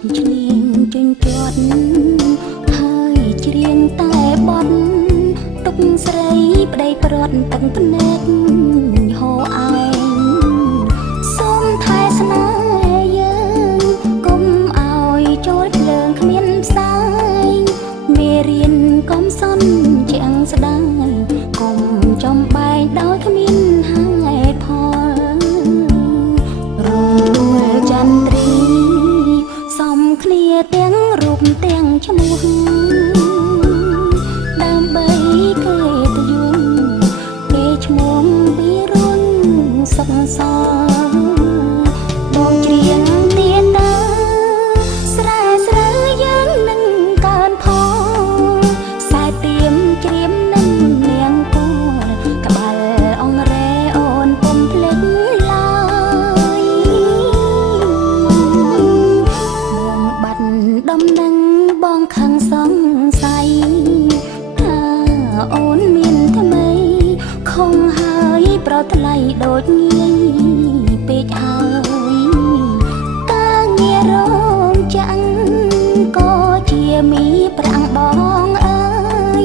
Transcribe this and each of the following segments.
ប់ឈ្នាងជញ្ជាត់ហើយច្រៀងតែបត់ទុកស្រីប្តីប្រត់ទឹកភ្នែកហូរឯងសូមថែស្នេហ៍យើងកុំឲ្យចូលភ្លើងគ្មានផ្សាយមេរៀនកុំសន់ជាងស្ដាយកុំចំបែកដោយគ្មានហេតុផលរលចន្ទ្រីសំគ្នាទាំងរូបទាំងឈ្មោះដើម្បីគេទៅយំគេឈ្មោះពីរុនសុខសល់បងច្រៀងទៀតណាស្រែស្រូវយើងនឹងកើនផលខ្សែទៀមច្រៀមនឹងនាងពូក្បាលអង្រែអូនពុំភ្លេចឡើយបងបាត់ដំណឹងបងខឹងសង្ស័យថាអូនមានថ្មីខំហើយប្រថ្លៃដូចងាយពេកហើយការងាររោងចាំងក៏ជាមីប្រាំងបងអើយ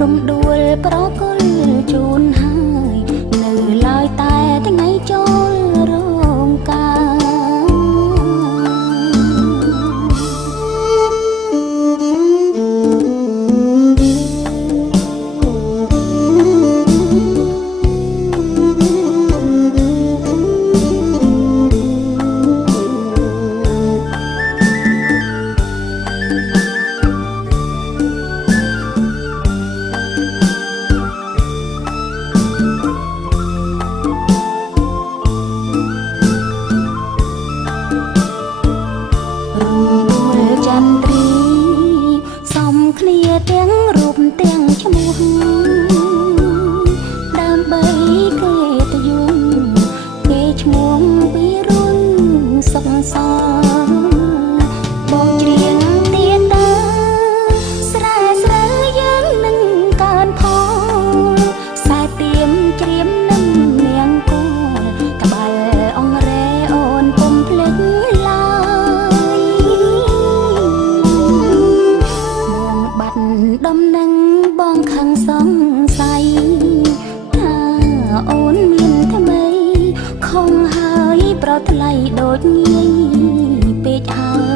រំដួលប្រគល់ជូនហើយនៅឡើយតែថ្ងៃចូលរោងការចន្ទ្រីសំគ្នាទាំងរូបទាំងឈ្មោះដើម្បីគេទៅយំគេឈ្មោះពីរុនសុខសល់បងច្រៀងទៀតណាស្រែស្រូវយើងនឹងកើនផលខ្សែទៀមច្រៀមនឹងនាងគូក្បាលអង្រែអូនពុំភ្លេចឡើយបាត់ដំណឹងបងខឹងសង្ស័យថាអូនមានថ្មីខំហើយប្រថ្លៃដូចងាយពេកហើយ